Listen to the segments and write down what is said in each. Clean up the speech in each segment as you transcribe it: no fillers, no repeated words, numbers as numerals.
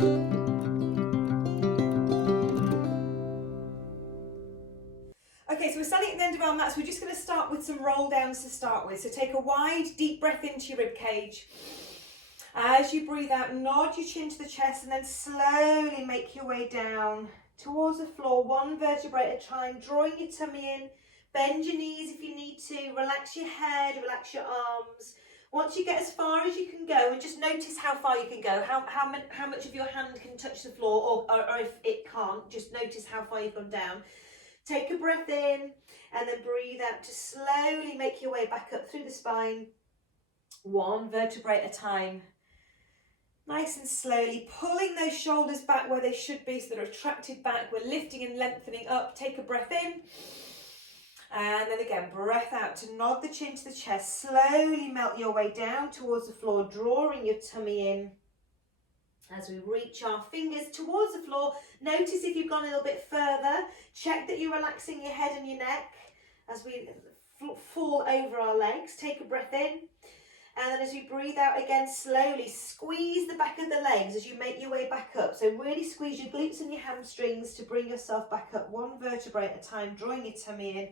Okay, so we're standing at the end of our mats. We're just going to start with some roll downs to start with. So take a wide, deep breath into your rib cage. As you breathe out, nod your chin to the chest and then slowly make your way down towards the floor, one vertebrae at a time, drawing your tummy in. Bend your knees if you need to, relax your head, relax your arms. Once you get as far as you can go, and just notice how far you can go, how much of your hand can touch the floor, or if it can't, just notice how far you've gone down. Take a breath in and then breathe out to slowly make your way back up through the spine, one vertebrae at a time. Nice and slowly, pulling those shoulders back where they should be so they're attracted back. We're lifting and lengthening up. Take a breath in. And then again, breath out to nod the chin to the chest. Slowly melt your way down towards the floor, drawing your tummy in. As we reach our fingers towards the floor, notice if you've gone a little bit further. Check that you're relaxing your head and your neck as we fall over our legs. Take a breath in. And then as you breathe out again, slowly squeeze the back of the legs as you make your way back up. So really squeeze your glutes and your hamstrings to bring yourself back up, one vertebrae at a time, drawing your tummy in.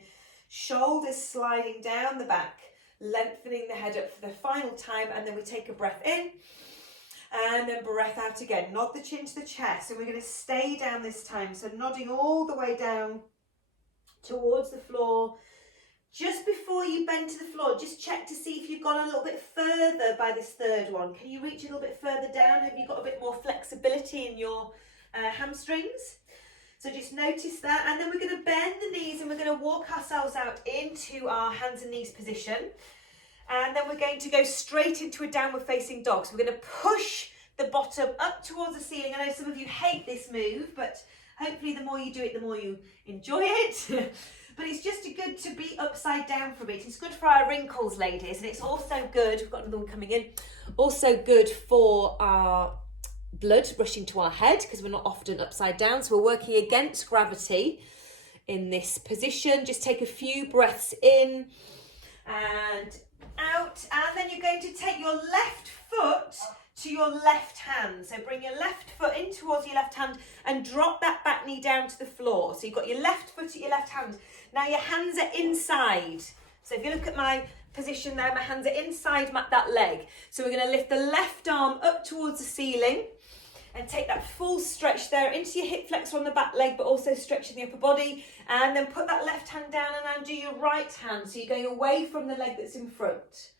Shoulders sliding down the back, lengthening the head up for the final time. And then we take a breath in. And then breath out again. Nod the chin to the chest. And we're going to stay down this time. So nodding all the way down towards the floor. Just before you bend to the floor, just check to see if you've gone a little bit further by this third one. Can you reach a little bit further down? Have you got a bit more flexibility in your hamstrings? So just notice that. And then we're going to bend the knees and we're going to walk ourselves out into our hands and knees position. And then we're going to go straight into a downward facing dog. So we're going to push the bottom up towards the ceiling. I know some of you hate this move, but hopefully the more you do it, the more you enjoy it. But it's just good to be upside down for a bit. It's good for our wrinkles, ladies. And it's also good, we've got another one coming in, also good for our blood rushing to our head because we're not often upside down. So we're working against gravity in this position. Just take a few breaths in and out. And then you're going to take your left foot to your left hand. So bring your left foot in towards your left hand and drop that back knee down to the floor. So you've got your left foot at your left hand. Now your hands are inside. So if you look at my position there, my hands are inside that leg. So we're going to lift the left arm up towards the ceiling and take that full stretch there into your hip flexor on the back leg, but also stretching the upper body. And then put that left hand down and now do your right hand. So you're going away from the leg that's in front.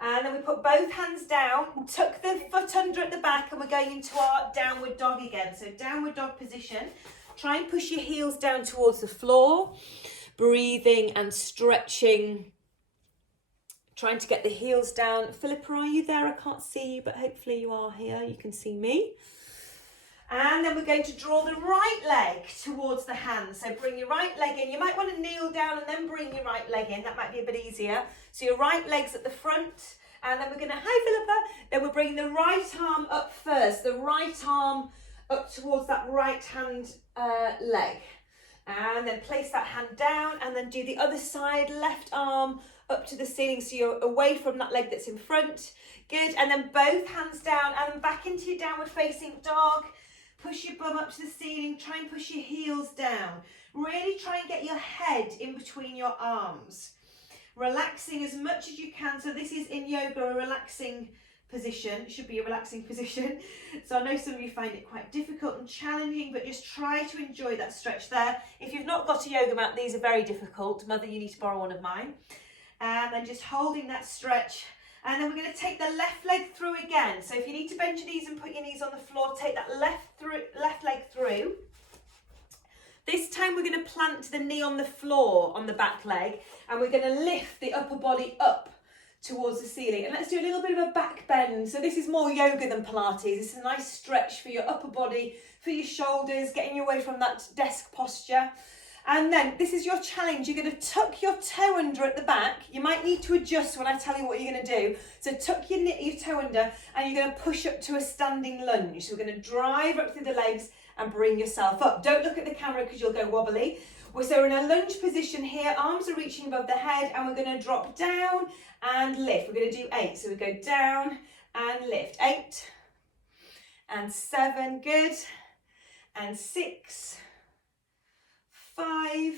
And then we put both hands down, tuck the foot under at the back, and we're going into our downward dog again. So downward dog position. Try and push your heels down towards the floor. Breathing and stretching. Trying to get the heels down. Philippa, are you there? I can't see you, but hopefully you are here. You can see me. And then we're going to draw the right leg towards the hand. So bring your right leg in. You might want to kneel down and then bring your right leg in. That might be a bit easier. So your right leg's at the front. And then we're going to, hi Philippa. Then we're bringing the right arm up first. The right arm up towards that right hand leg. And then place that hand down and then do the other side, left arm up to the ceiling so you're away from that leg that's in front. Good. And then both hands down and then back into your downward facing dog. Push your bum up to the ceiling. Try and push your heels down. Really try and get your head in between your arms. Relaxing as much as you can. So this is in yoga, a relaxing position. It should be a relaxing position. So I know some of you find it quite difficult and challenging, but just try to enjoy that stretch there. If you've not got a yoga mat, these are very difficult. Mother, you need to borrow one of mine. And then just holding that stretch. And then we're going to take the left leg through again. So if you need to bend your knees and put your knees on the floor, take that left leg through. This time we're going to plant the knee on the floor on the back leg, and we're going to lift the upper body up towards the ceiling. And let's do a little bit of a back bend. So this is more yoga than Pilates. It's a nice stretch for your upper body, for your shoulders, getting you away from that desk posture. And then this is your challenge. You're going to tuck your toe under at the back. You might need to adjust when I tell you what you're going to do. So tuck your toe under and you're going to push up to a standing lunge. So we're going to drive up through the legs and bring yourself up. Don't look at the camera because you'll go wobbly. So we're in a lunge position here. Arms are reaching above the head and we're going to drop down and lift. We're going to do 8. So we go down and lift. 8 and 7, good, and 6, 5,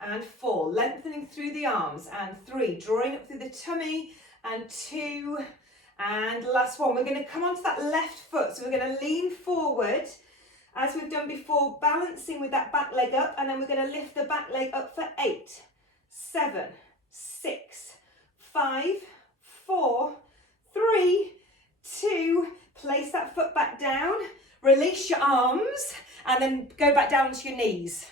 and 4, lengthening through the arms, and 3, drawing up through the tummy, and 2, and last one. We're going to come onto that left foot, so we're going to lean forward as we've done before, balancing with that back leg up, and then we're going to lift the back leg up for 8, 7, 6, 5, 4, 3, 2, place that foot back down, release your arms, and then go back down to your knees.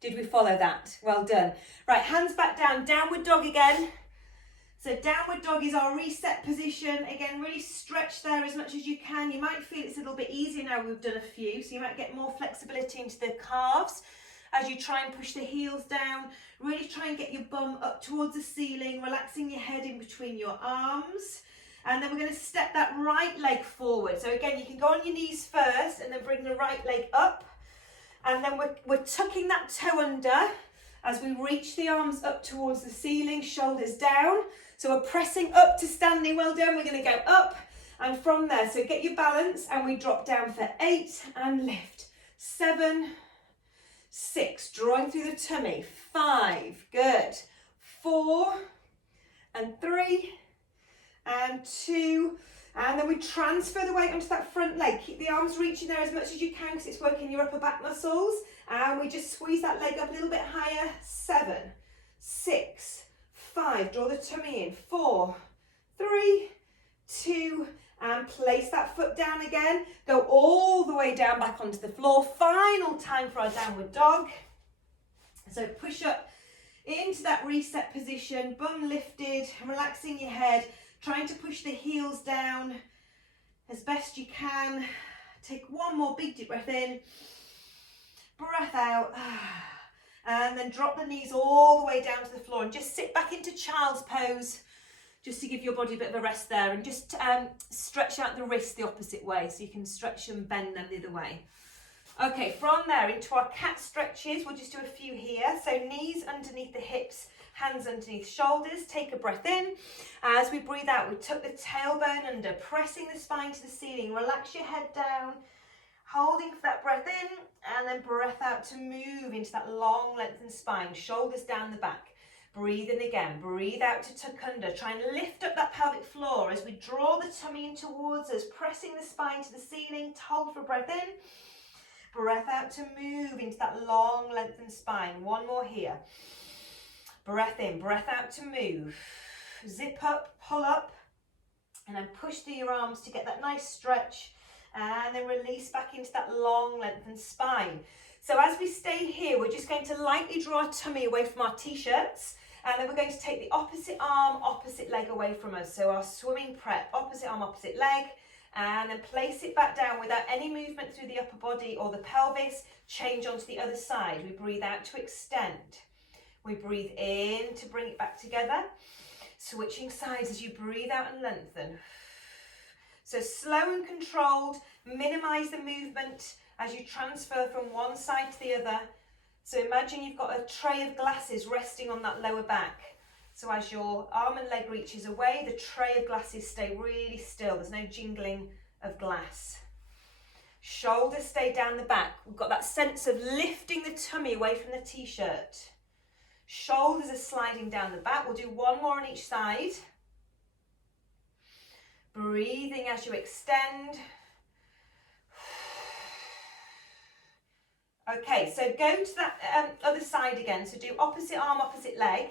Did we follow that? Well done. Right, hands back down, downward dog again. So downward dog is our reset position. Again, really stretch there as much as you can. You might feel it's a little bit easier now we've done a few, so you might get more flexibility into the calves as you try and push the heels down. Really try and get your bum up towards the ceiling, relaxing your head in between your arms. And then we're going to step that right leg forward. So again, you can go on your knees first and then bring the right leg up. And then we're tucking that toe under as we reach the arms up towards the ceiling, shoulders down. So we're pressing up to standing, well done. We're going to go up and from there. So get your balance and we drop down for 8 and lift. 7, 6, drawing through the tummy. 5, good. 4 and 3 and 2. And then we transfer the weight onto that front leg. Keep the arms reaching there as much as you can because it's working your upper back muscles. And we just squeeze that leg up a little bit higher. 7, 6, 5, draw the tummy in. 4, 3, 2, and place that foot down again. Go all the way down back onto the floor. Final time for our downward dog. So push up into that reset position, bum lifted, relaxing your head. Trying to push the heels down as best you can. Take one more big deep breath in, breath out, and then drop the knees all the way down to the floor and just sit back into child's pose just to give your body a bit of a rest there, and just stretch out the wrists the opposite way so you can stretch and bend them the other way. Okay, from there into our cat stretches, we'll just do a few here. So knees underneath the hips, hands underneath shoulders, take a breath in. As we breathe out, we tuck the tailbone under, pressing the spine to the ceiling. Relax your head down, holding for that breath in, and then breath out to move into that long lengthened spine, shoulders down the back. Breathe in again, breathe out to tuck under. Try and lift up that pelvic floor as we draw the tummy in towards us, pressing the spine to the ceiling. Hold for a breath in, breath out to move into that long lengthened spine. One more here. Breath in, breath out to move. Zip up, pull up, and then push through your arms to get that nice stretch, and then release back into that long lengthened spine. So as we stay here, we're just going to lightly draw our tummy away from our t-shirts, and then we're going to take the opposite arm, opposite leg away from us. So our swimming prep, opposite arm, opposite leg, and then place it back down without any movement through the upper body or the pelvis. Change onto the other side. We breathe out to extend. We breathe in to bring it back together. Switching sides as you breathe out and lengthen. So slow and controlled, minimize the movement as you transfer from one side to the other. So imagine you've got a tray of glasses resting on that lower back. So as your arm and leg reaches away, the tray of glasses stay really still. There's no jingling of glass. Shoulders stay down the back. We've got that sense of lifting the tummy away from the t-shirt. Shoulders are sliding down the back. We'll do one more on each side. Breathing as you extend. Okay, so go to that other side again. So do opposite arm, opposite leg.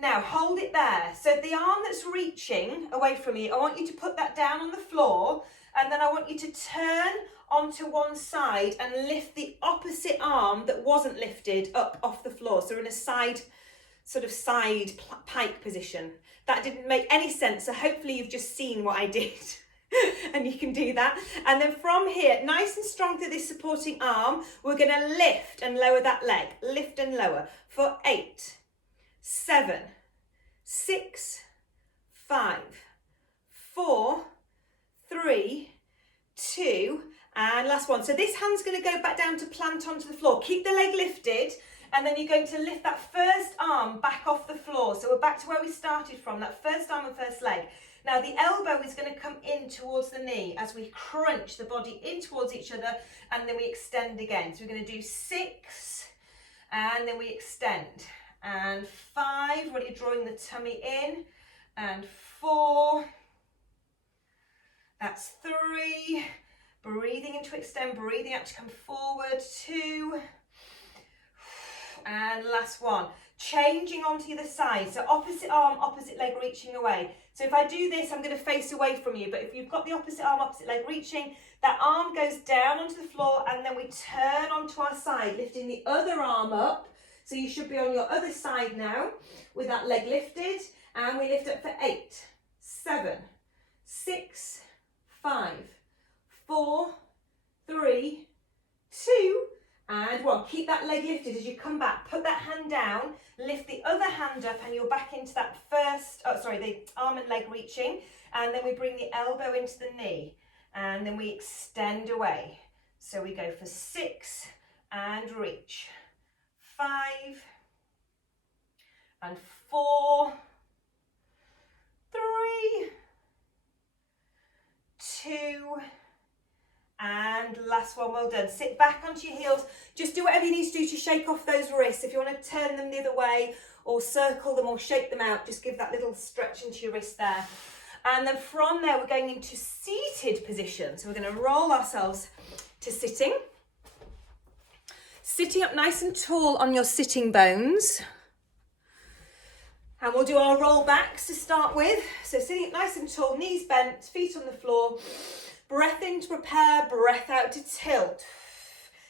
Now hold it there. So the arm that's reaching away from you, I want you to put that down on the floor, and then I want you to turn onto one side and lift the opposite arm that wasn't lifted up off the floor. So we're in a side pike position. That didn't make any sense, so hopefully you've just seen what I did. And you can do that. And then from here, nice and strong through this supporting arm, we're going to lift and lower that leg. Lift and lower for 8, 7, 6, 5, 4, 3, 2, and last one. So this hand's going to go back down to plant onto the floor. Keep the leg lifted, and then you're going to lift that first arm back off the floor. So we're back to where we started from, that first arm and first leg. Now the elbow is going to come in towards the knee as we crunch the body in towards each other, and then we extend again. So we're going to do 6, and then we extend, and 5, really drawing the tummy in, and 4, that's 3, breathing in to extend, breathing out to come forward, 2, and last one. Changing onto the other side, so opposite arm, opposite leg reaching away. So if I do this, I'm going to face away from you, but if you've got the opposite arm, opposite leg reaching, that arm goes down onto the floor, and then we turn onto our side, lifting the other arm up. So you should be on your other side now with that leg lifted, and we lift up for 8, 7, 6, 5, 4, 3, 2, and 1. Keep that leg lifted as you come back. Put that hand down, lift the other hand up, and you're back into that first, the arm and leg reaching. And then we bring the elbow into the knee, and then we extend away. So we go for 6 and reach. 5 and 4, 3, 2, and last one. Well done. Sit back onto your heels. Just do whatever you need to do to shake off those wrists. If you want to turn them the other way or circle them or shake them out, just give that little stretch into your wrist there. And then from there, we're going into seated position. So we're going to roll ourselves to sitting. Sitting up nice and tall on your sitting bones. And we'll do our roll backs to start with. So sitting up nice and tall, knees bent, feet on the floor. Breath in to prepare, breath out to tilt.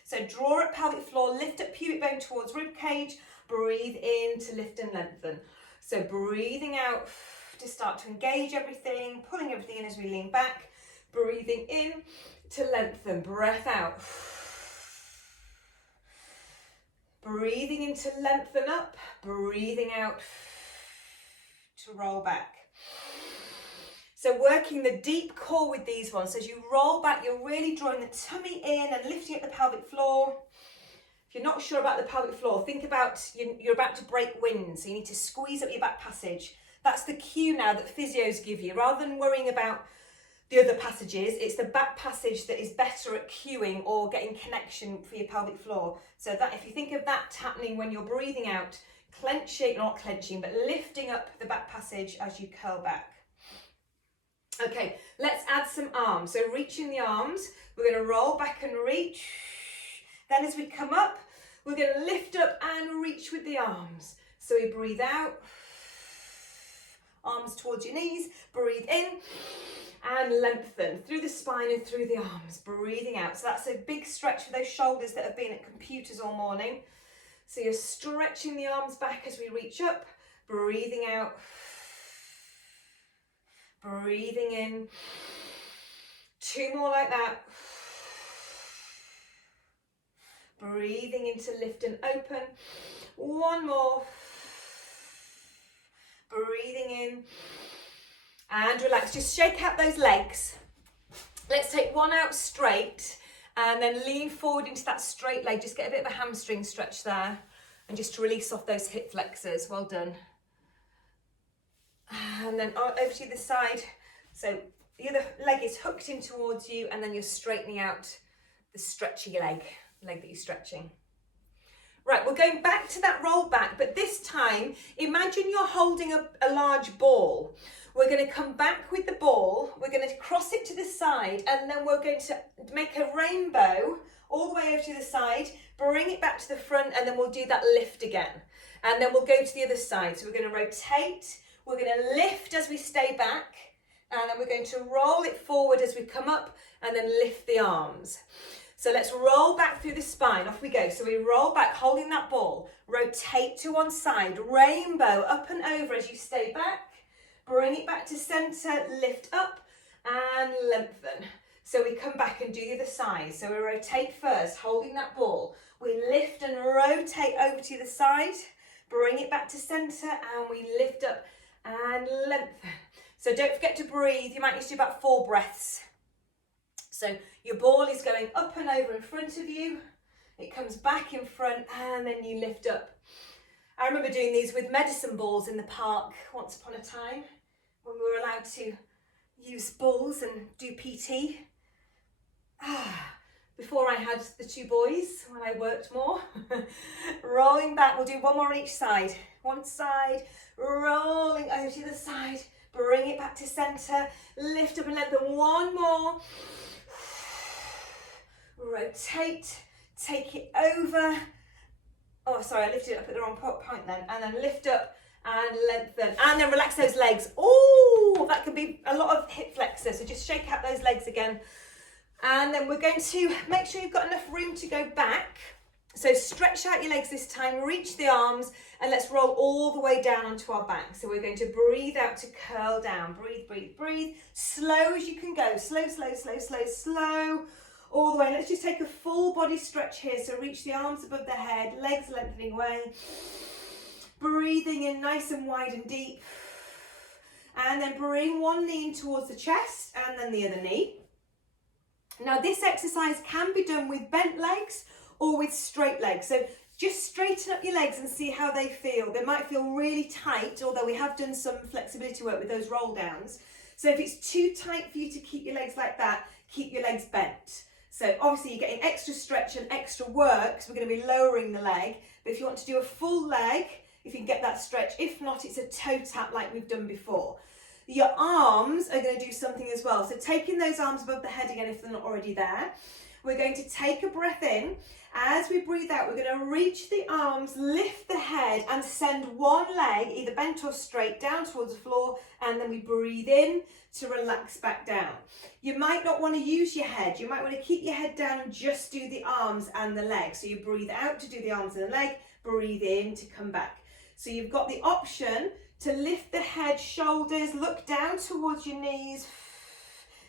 So draw up pelvic floor, lift up pubic bone towards rib cage, breathe in to lift and lengthen. So breathing out to start to engage everything, pulling everything in as we lean back, breathing in to lengthen, breath out. Breathing in to lengthen up, breathing out to roll back. So working the deep core with these ones. So as you roll back, you're really drawing the tummy in and lifting up the pelvic floor. If you're not sure about the pelvic floor, think about you're about to break wind, so you need to squeeze up your back passage. That's the cue now that physios give you. Rather than worrying about the other passages, it's the back passage that is better at cueing or getting connection for your pelvic floor. So that if you think of that happening when you're breathing out, clenching, not clenching, but lifting up the back passage as you curl back. Okay, let's add some arms. So reaching the arms, we're going to roll back and reach. Then as we come up, we're going to lift up and reach with the arms. So we breathe out, arms towards your knees, breathe in and lengthen through the spine and through the arms, breathing out. So that's a big stretch for those shoulders that have been at computers all morning. So you're stretching the arms back as we reach up, breathing out. Breathing in, 2 more like that. Breathing in to lift and open, 1 more. Breathing in and relax, just shake out those legs. Let's take one out straight and then lean forward into that straight leg, just get a bit of a hamstring stretch there and just to release off those hip flexors. Well done. And then over to the side. So the other leg is hooked in towards you, and then you're straightening out the stretchy leg that you're stretching. Right, we're going back to that roll back, but this time, imagine you're holding a large ball. We're going to come back with the ball, we're going to cross it to the side, and then we're going to make a rainbow all the way over to the side, bring it back to the front, and then we'll do that lift again. And then we'll go to the other side. So we're going to rotate, we're going to lift as we stay back, and then we're going to roll it forward as we come up, and then lift the arms. So let's roll back through the spine, off we go. So we roll back, holding that ball, rotate to one side, rainbow up and over as you stay back, bring it back to center, lift up and lengthen. So we come back and do the other side. So we rotate first, holding that ball. We lift and rotate over to the side, bring it back to center, and we lift up and lengthen. So don't forget to breathe. You might need to do about 4 breaths. So your ball is going up and over in front of you. It comes back in front and then you lift up. I remember doing these with medicine balls in the park once upon a time when we were allowed to use balls and do PT. Before I had the 2 boys, when I worked more. Rolling back, we'll do 1 more on each side. One side, rolling over to the other side, bring it back to center, lift up and lengthen. 1 more. Rotate, take it over. Oh, sorry, I lifted it up at the wrong point then. And then lift up and lengthen. And then relax those legs. Oh, that could be a lot of hip flexor. So just shake out those legs again. And then we're going to make sure you've got enough room to go back. So stretch out your legs this time, reach the arms, and let's roll all the way down onto our back. So we're going to breathe out to curl down. Breathe, breathe, breathe. Slow as you can go. Slow, slow, slow, slow, slow. All the way. Let's just take a full body stretch here. So reach the arms above the head, legs lengthening away. Breathing in nice and wide and deep. And then bring one knee in towards the chest and then the other knee. Now this exercise can be done with bent legs or with straight legs. So just straighten up your legs and see how they feel. They might feel really tight, although we have done some flexibility work with those roll downs. So if it's too tight for you to keep your legs like that, keep your legs bent. So obviously you're getting extra stretch and extra work, so we're going to be lowering the leg. But if you want to do a full leg, if you can get that stretch, if not, it's a toe tap like we've done before. Your arms are going to do something as well. So taking those arms above the head again if they're not already there. We're going to take a breath in. As we breathe out, we're going to reach the arms, lift the head and send one leg, either bent or straight, down towards the floor. And then we breathe in to relax back down. You might not want to use your head. You might want to keep your head down and just do the arms and the legs. So you breathe out to do the arms and the leg, breathe in to come back. So you've got the option to lift the head, shoulders, look down towards your knees,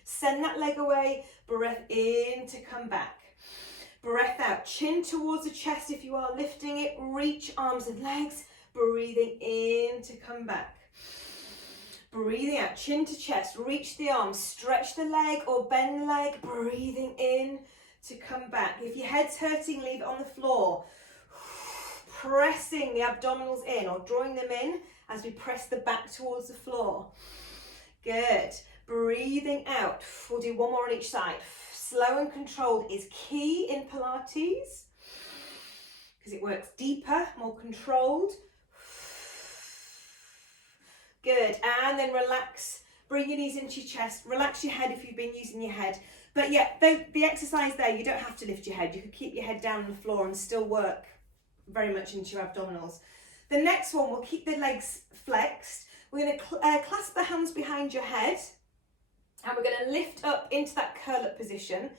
send that leg away, breath in to come back. Breath out, chin towards the chest if you are lifting it, reach arms and legs, breathing in to come back. Breathing out, chin to chest, reach the arms, stretch the leg or bend the leg, breathing in to come back. If your head's hurting, leave it on the floor. Pressing the abdominals in or drawing them in as we press the back towards the floor. Good. Breathing out. We'll do 1 more on each side. Slow and controlled is key in Pilates because it works deeper, more controlled. Good. And then relax. Bring your knees into your chest. Relax your head if you've been using your head. But yeah, the exercise there, you don't have to lift your head. You can keep your head down on the floor and still work very much into your abdominals. The next one, we'll keep the legs flexed. We're going to clasp the hands behind your head and we're going to lift up into that curl up position.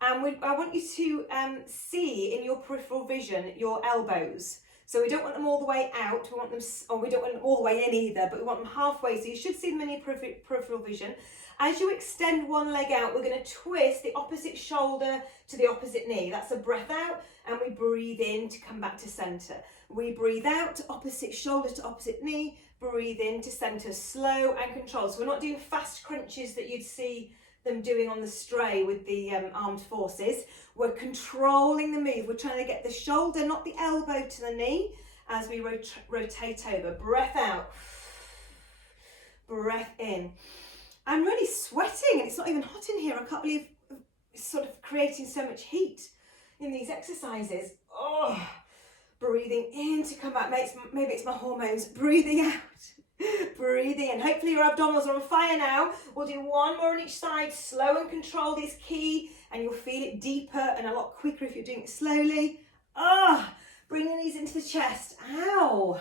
And I want you to see in your peripheral vision your elbows. So we don't want them all the way out, we want them, or we don't want them all the way in either, but we want them halfway. So you should see them in your peripheral vision. As you extend one leg out, we're going to twist the opposite shoulder to the opposite knee. That's a breath out, and we breathe in to come back to center. We breathe out to opposite shoulder to opposite knee, breathe in to center, slow and controlled. So we're not doing fast crunches that you'd see them doing on the stray with the armed forces. We're controlling the move. We're trying to get the shoulder, not the elbow, to the knee as we rotate over. Breath out, breath in. I'm really sweating and it's not even hot in here. I can't believe it's sort of creating so much heat in these exercises. Oh, breathing in to come back. Maybe it's my hormones. Breathing out, breathing in. Hopefully your abdominals are on fire now. We'll do 1 more on each side. Slow and controlled is key, and you'll feel it deeper and a lot quicker if you're doing it slowly. Bring the knees into the chest. Ow.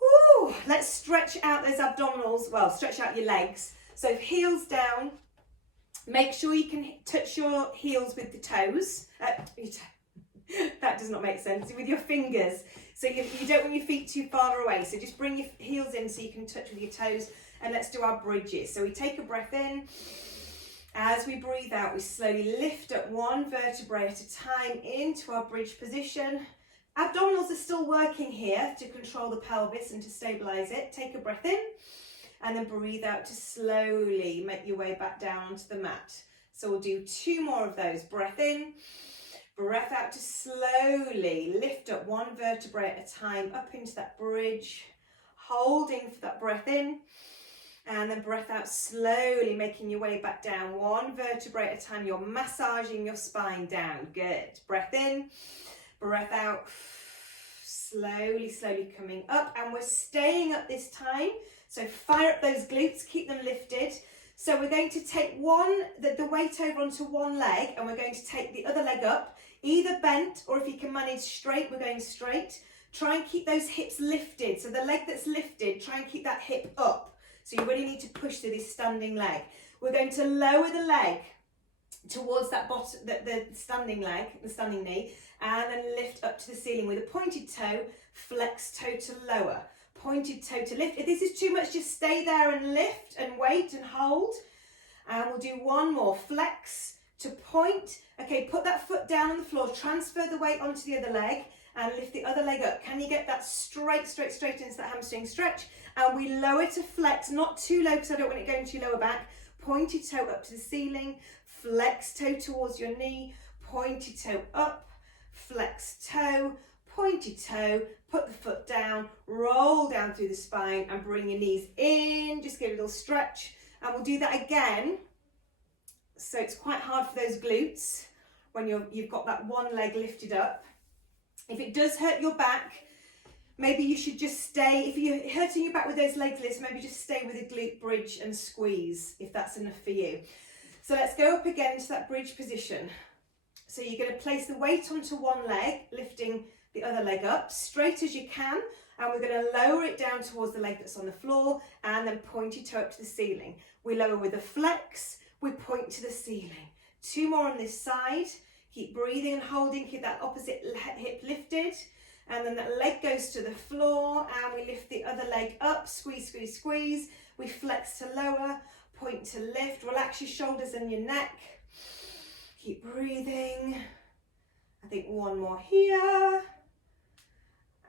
Woo. Let's stretch out those abdominals. Well, stretch out your legs. So heels down. Make sure you can touch your heels with the toes. That does not make sense. With your fingers. So you don't want your feet too far away. So just bring your heels in so you can touch with your toes. And let's do our bridges. So we take a breath in. As we breathe out, we slowly lift up 1 vertebrae at a time into our bridge position. Abdominals are still working here to control the pelvis and to stabilize it. Take a breath in. And then breathe out to slowly make your way back down onto the mat. So we'll do 2 more of those. Breath in, breath out to slowly lift up 1 vertebrae at a time up into that bridge. Holding for that breath in. And then breath out, slowly making your way back down, one vertebrae at a time. You're massaging your spine down. Good. Breath in, breath out, slowly, slowly coming up. And we're staying up this time. So fire up those glutes, keep them lifted. So we're going to take the weight over onto one leg, and we're going to take the other leg up, either bent, or if you can manage straight, we're going straight. Try and keep those hips lifted. So the leg that's lifted, try and keep that hip up. So you really need to push through this standing leg. We're going to lower the leg towards that bottom, the standing leg, the standing knee, and then lift up to the ceiling with a pointed toe, flex toe to lower, pointed toe to lift. If this is too much, just stay there and lift and wait and hold. And we'll do one more, flex to point. Okay, put that foot down on the floor, transfer the weight onto the other leg, and lift the other leg up. Can you get that straight into that hamstring stretch? And we lower to flex, not too low because I don't want it going to your lower back. Pointed toe up to the ceiling, flex toe towards your knee, pointed toe up, flex toe, pointed toe, put the foot down, roll down through the spine and bring your knees in, just give it a little stretch. And we'll do that again. So it's quite hard for those glutes when you've got that one leg lifted up. If it does hurt your back, maybe you should just stay, if you're hurting your back with those leg lifts, maybe just stay with a glute bridge and squeeze, if that's enough for you. So let's go up again to that bridge position. So you're going to place the weight onto one leg, lifting the other leg up, straight as you can, and we're going to lower it down towards the leg that's on the floor, and then point your toe up to the ceiling. We lower with a flex, we point to the ceiling. Two more on this side. Keep breathing and holding, keep that opposite hip lifted. And then that leg goes to the floor and we lift the other leg up, squeeze, squeeze, squeeze. We flex to lower, point to lift, relax your shoulders and your neck. Keep breathing. I think one more here.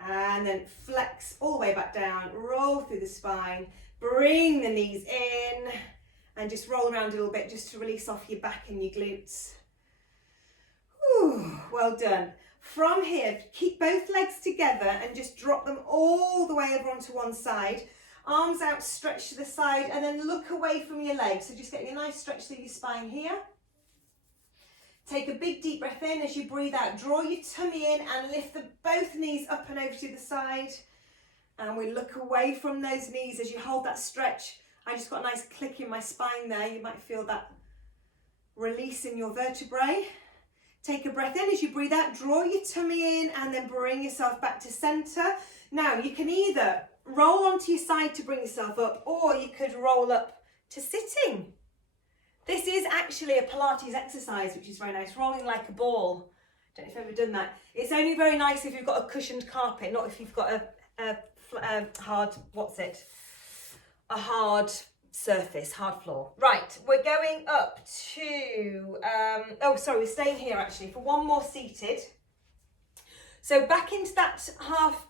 And then flex all the way back down, roll through the spine, bring the knees in and just roll around a little bit just to release off your back and your glutes. Whew, well done. From here, keep both legs together and just drop them all the way over onto one side. Arms out, stretch to the side, and then look away from your legs. So just getting a nice stretch through your spine here. Take a big deep breath in. As you breathe out, draw your tummy in and lift both knees up and over to the side. And we look away from those knees as you hold that stretch. I just got a nice click in my spine there. You might feel that release in your vertebrae. Take a breath in. As you breathe out, draw your tummy in and then bring yourself back to center. Now, you can either roll onto your side to bring yourself up, or you could roll up to sitting. This is actually a Pilates exercise, which is very nice, rolling like a ball. Don't know if you've ever done that. It's only very nice if you've got a cushioned carpet, not if you've got a hard, a hard surface, hard floor. Right, we're going up to, we're staying here actually for one more seated. So back into that half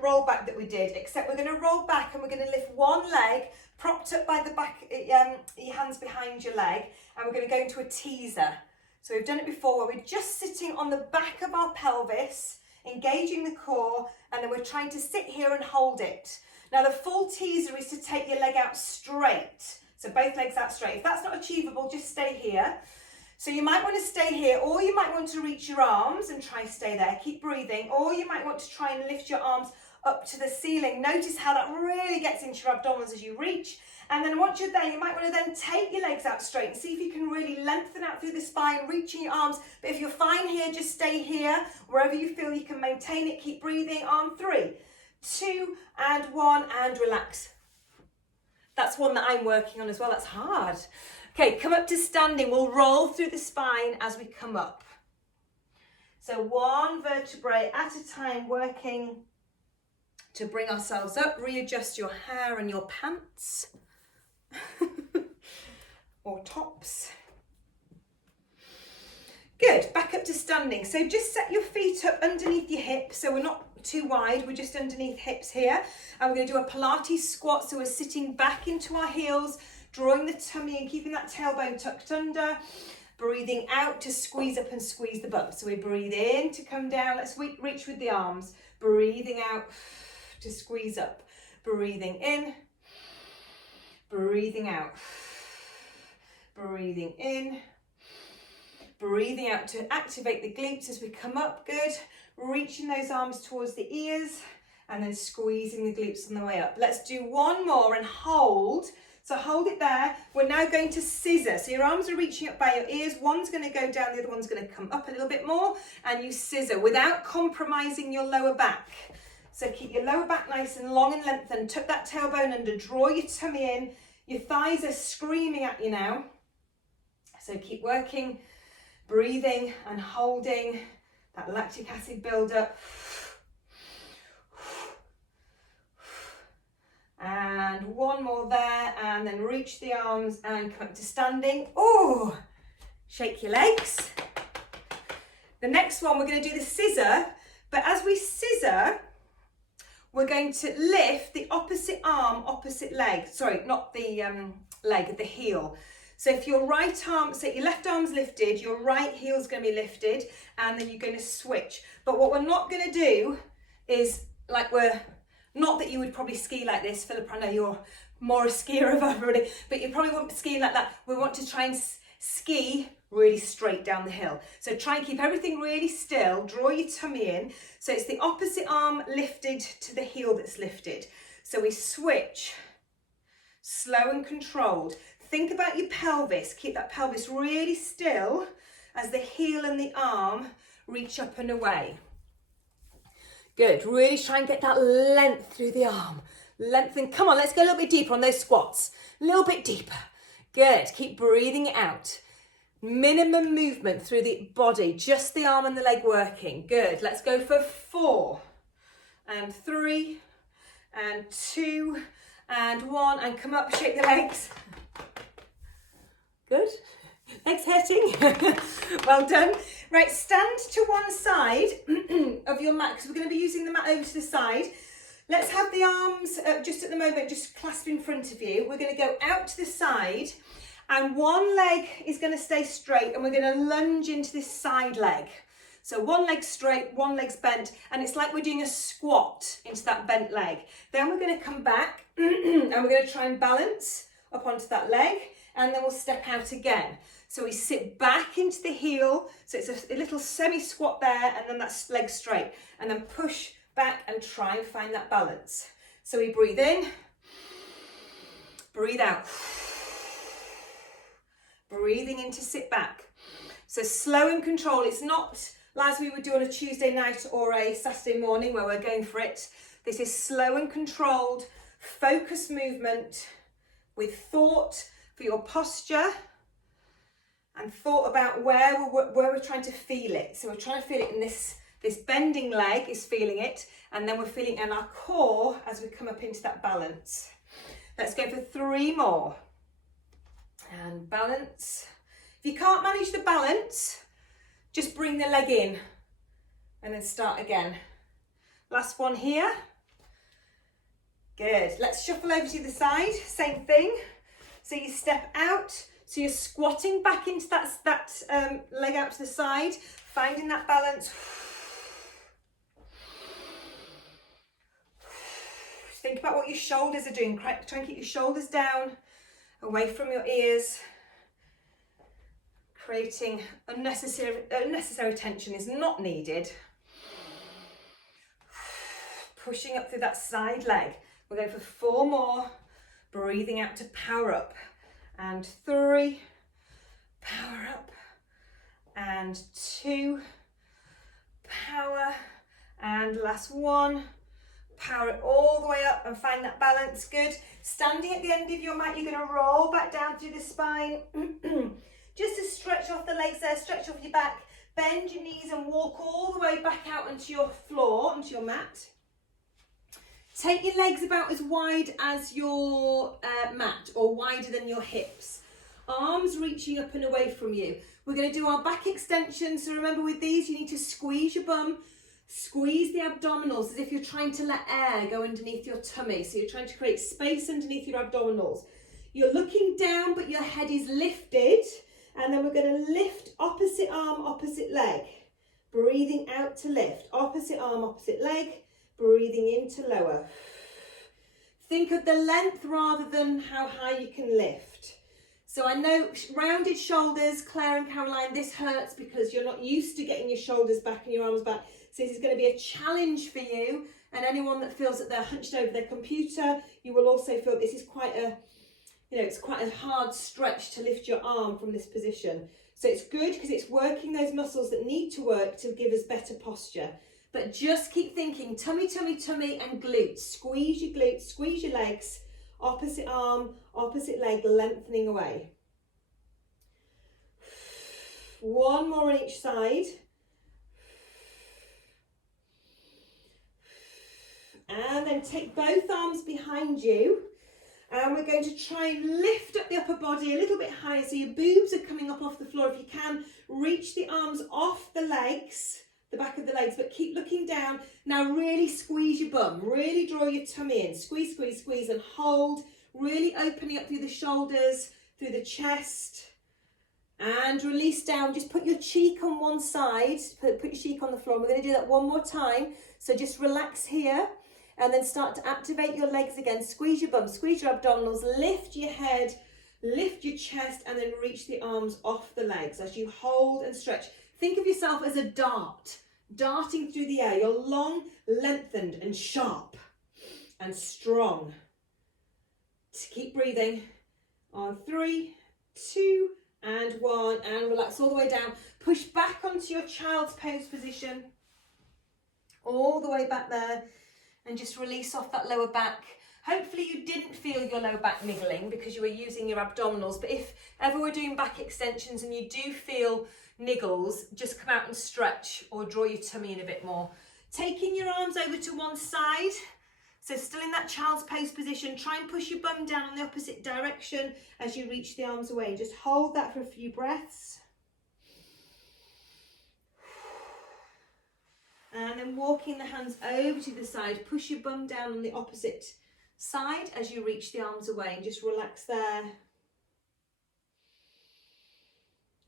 roll back that we did, except we're going to roll back and we're going to lift one leg, propped up by the back, your hands behind your leg, and we're going to go into a teaser. So we've done it before where we're just sitting on the back of our pelvis, engaging the core, and then we're trying to sit here and hold it. Now the full teaser is to take your leg out straight. So both legs out straight. If that's not achievable, just stay here. So you might want to stay here, or you might want to reach your arms and try stay there. Keep breathing. Or you might want to try and lift your arms up to the ceiling. Notice how that really gets into your abdominals as you reach. And then once you're there, you might want to then take your legs out straight and see if you can really lengthen out through the spine, reaching your arms. But if you're fine here, just stay here. Wherever you feel you can maintain it, keep breathing. On 3, 2, and 1, and relax. That's one that I'm working on as well. That's hard. Okay, come up to standing. We'll roll through the spine as we come up. So one vertebrae at a time, working to bring ourselves up. Readjust your hair and your pants or tops. Good, back up to standing. So just set your feet up underneath your hips. So we're not too wide, we're just underneath hips here. And we're going to do a Pilates squat. So we're sitting back into our heels, drawing the tummy and keeping that tailbone tucked under. Breathing out to squeeze up and squeeze the butt. So we breathe in to come down. Let's reach with the arms. Breathing out to squeeze up. Breathing in. breathing out, breathing in, breathing out to activate the glutes as we come up, good. Reaching those arms towards the ears and then squeezing the glutes on the way up. Let's do one more and hold. So hold it there. We're now going to scissor. So your arms are reaching up by your ears. One's going to go down, the other one's going to come up a little bit more, and you scissor without compromising your lower back. So keep your lower back nice and long and lengthened. Tuck that tailbone under, draw your tummy in. Your thighs are screaming at you now. So keep working, breathing and holding that lactic acid buildup. And one more there, and then reach the arms and come to standing. Oh, shake your legs. The next one, we're going to do the scissor, but as we scissor, we're going to lift the opposite arm, opposite leg. Sorry, not the leg, the heel. So if your right arm, so your left arm's lifted, your right heel's going to be lifted, and then you're going to switch. But what we're not going to do is, not that you would probably ski like this, Philip, I know you're more a skier of everybody, but you probably won't ski like that. We want to try and ski really straight down the hill. So try and keep everything really still, draw your tummy in. So it's the opposite arm lifted to the heel that's lifted. So we switch, slow and controlled. Think about your pelvis, keep that pelvis really still as the heel and the arm reach up and away. Good, really try and get that length through the arm. Lengthen, come on, let's go a little bit deeper on those squats. A little bit deeper. Good, keep breathing it out. Minimum movement through the body, just the arm and the leg working. Good, let's go for 4 and 3 and 2 and 1 and come up, shake the legs. Good, legs hurting. Well done. Right, stand to one side of your mat, because we're going to be using the mat over to the side. Let's have the arms, just at the moment, just clasped in front of you. We're going to go out to the side, and one leg is going to stay straight, and we're going to lunge into this side leg. So one leg straight, one leg's bent, and it's like we're doing a squat into that bent leg. Then we're going to come back, and we're going to try and balance up onto that leg, and then we'll step out again. So we sit back into the heel, so it's a little semi-squat there, and then that leg straight, and then push back and try and find that balance. So we breathe in, breathe out, breathing in to sit back. So slow and controlled. It's not as we would do on a Tuesday night or a Saturday morning where we're going for it. This is slow and controlled, focused movement with thought for your posture, and thought about where we're trying to feel it. So we're trying to feel it in this bending leg is feeling it, and then we're feeling in our core as we come up into that balance. Let's go for 3 more. And balance. If you can't manage the balance, just bring the leg in and then start again. Last one here. Good. Let's shuffle over to the side. Same thing. So you step out. So you're squatting back into that leg out to the side, finding that balance. Think about what your shoulders are doing. Try and keep your shoulders down, away from your ears. Creating unnecessary tension is not needed. Pushing up through that side leg. We're going for 4 more. Breathing out to power up. And 3, power up, and 2, power, and last 1, power it all the way up and find that balance. Good. Standing at the end of your mat, you're going to roll back down through the spine, just to stretch off the legs there, stretch off your back, bend your knees and walk all the way back out onto your floor, onto your mat. Take your legs about as wide as your mat, or wider than your hips. Arms reaching up and away from you. We're going to do our back extensions. So remember, with these, you need to squeeze your bum, squeeze the abdominals as if you're trying to let air go underneath your tummy. So you're trying to create space underneath your abdominals. You're looking down, but your head is lifted. And then we're going to lift opposite arm, opposite leg. Breathing out to lift. Opposite arm, opposite leg. Breathing in to lower. Think of the length rather than how high you can lift. So I know rounded shoulders, Claire and Caroline, this hurts because you're not used to getting your shoulders back and your arms back. So this is going to be a challenge for you. And anyone that feels that they're hunched over their computer, you will also feel this is quite a, it's quite a hard stretch to lift your arm from this position. So it's good because it's working those muscles that need to work to give us better posture. But just keep thinking tummy, tummy, tummy and glutes. Squeeze your glutes, squeeze your legs. Opposite arm, opposite leg, lengthening away. One more on each side. And then take both arms behind you. And we're going to try and lift up the upper body a little bit higher. So your boobs are coming up off the floor. If you can, reach the arms off the legs, the back of the legs, but keep looking down. Now really squeeze your bum. Really draw your tummy in. Squeeze, squeeze, squeeze and hold. Really opening up through the shoulders, through the chest. And release down. Just put your cheek on one side. Put your cheek on the floor. We're going to do that one more time. So just relax here. And then start to activate your legs again. Squeeze your bum, squeeze your abdominals, lift your head, lift your chest, and then reach the arms off the legs as you hold and stretch. Think of yourself as a dart, darting through the air. You're long, lengthened, and sharp, and strong. Keep breathing. On 3, 2, and 1, and relax all the way down. Push back onto your child's pose position. All the way back there. And just release off that lower back. Hopefully you didn't feel your lower back niggling because you were using your abdominals. But if ever we're doing back extensions and you do feel niggles, just come out and stretch or draw your tummy in a bit more. Taking your arms over to one side. So still in that child's pose position. Try and push your bum down in the opposite direction as you reach the arms away. Just hold that for a few breaths. And then walking the hands over to the side, push your bum down on the opposite side as you reach the arms away and just relax there.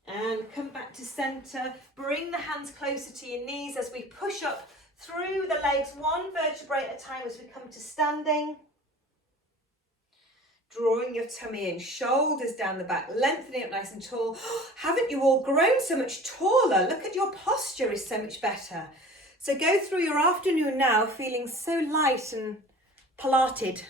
And come back to centre, bring the hands closer to your knees as we push up through the legs, one vertebrae at a time as we come to standing. Drawing your tummy in, shoulders down the back, lengthening up nice and tall. Haven't you all grown so much taller? Look at your posture is so much better. So go through your afternoon now feeling so light and Pilated,